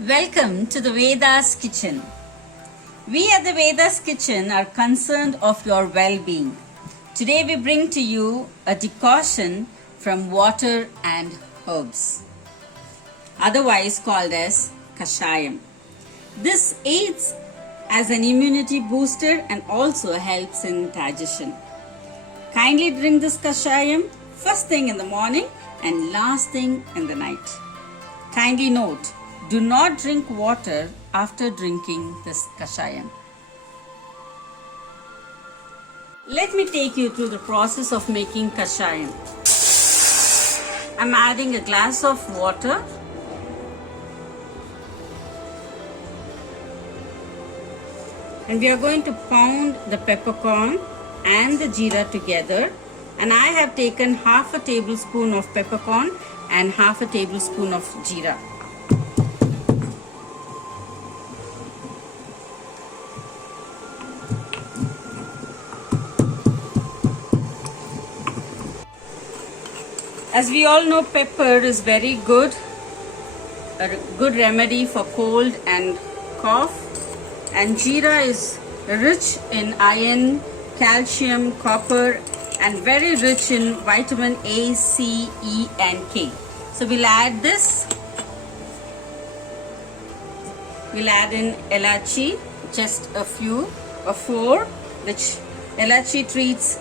Welcome to the Vedas Kitchen. We at the Vedas Kitchen are concerned of your well-being. Today we bring to you a decoction from water and herbs, otherwise called as Kashayam. This aids as an immunity booster and also helps in digestion. Kindly drink this Kashayam first thing in the morning and last thing in the night. Kindly note, do not drink water after drinking this Kashayam. Let me take you through the process of making Kashayam. I'm adding a glass of water. And we are going to pound the peppercorn and the jeera together. And I have taken half a tablespoon of peppercorn and half a tablespoon of jeera. As we all know, pepper is very good, a good remedy for cold and cough. And jeera is rich in iron, calcium, copper, and very rich in vitamin A, C, E, and K. So we'll add this. We'll add in elachi, just a few, or 4, which elachi treats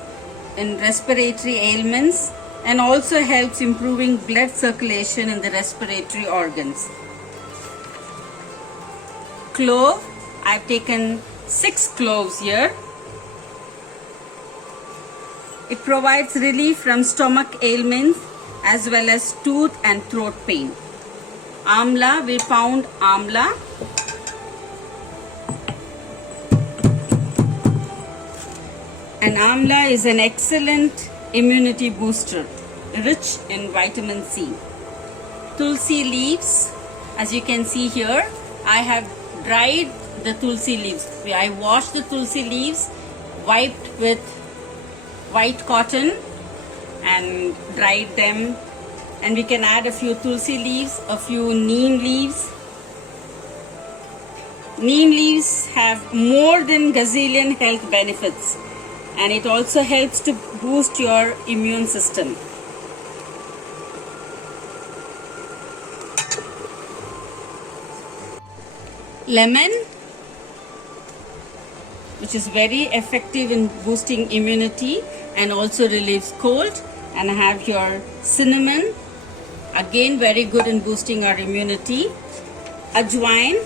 in respiratory ailments and also helps improving blood circulation in the respiratory organs. Clove, I've taken 6 cloves here. It provides relief from stomach ailments as well as tooth and throat pain. Amla, we pound amla. And amla is an excellent immunity booster, rich in vitamin C. Tulsi leaves, as you can see here, I have dried the tulsi leaves. I washed the tulsi leaves, wiped with white cotton and dried them. And we can add a few tulsi leaves, a few neem leaves. Neem leaves have more than gazillion health benefits, and it also helps to boost your immune system. Lemon, which is very effective in boosting immunity and also relieves cold. And I have your cinnamon, again very good in boosting our immunity. Ajwain.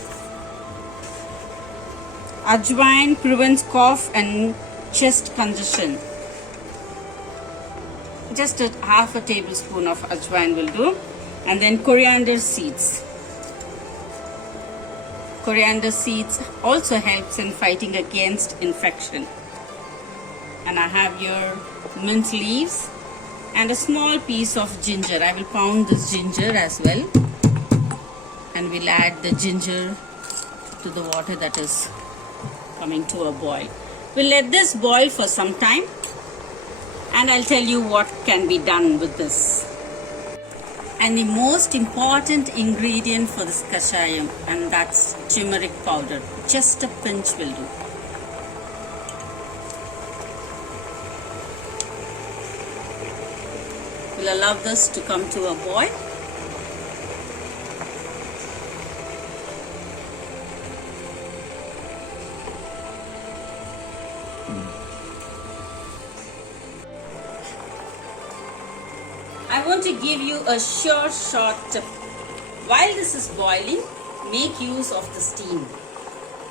Ajwain prevents cough and chest congestion. Just half a tablespoon of ajwain will do. And then coriander seeds. Coriander seeds also helps in fighting against infection. And I have your mint leaves and a small piece of ginger. I will pound this ginger as well. And we'll add the ginger to the water that is coming to a boil. We'll let this boil for some time and I'll tell you what can be done with this. And the most important ingredient for this kashayam, and that's turmeric powder. Just a pinch will do. We'll allow this to come to a boil. I want to give you a short tip. While this is boiling, make use of the steam.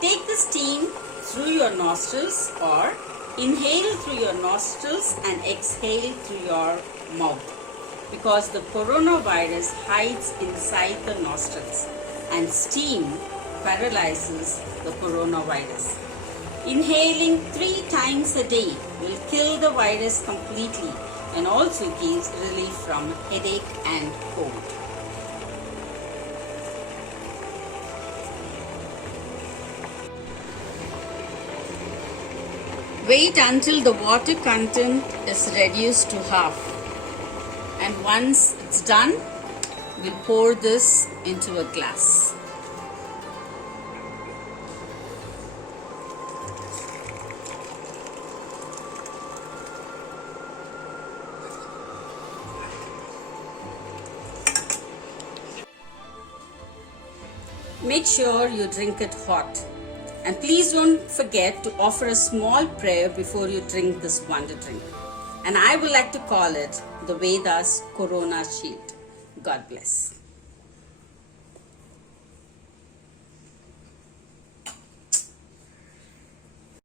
Take the steam through your nostrils or inhale through your nostrils and exhale through your mouth, because the coronavirus hides inside the nostrils and steam paralyzes the coronavirus. Inhaling 3 times a day will kill the virus completely and also gives relief from headache and cold. Wait until the water content is reduced to half. And once it's done, we'll pour this into a glass. Make sure you drink it hot. And please don't forget to offer a small prayer before you drink this wonder drink. And I would like to call it the Vedas Corona Shield. God bless.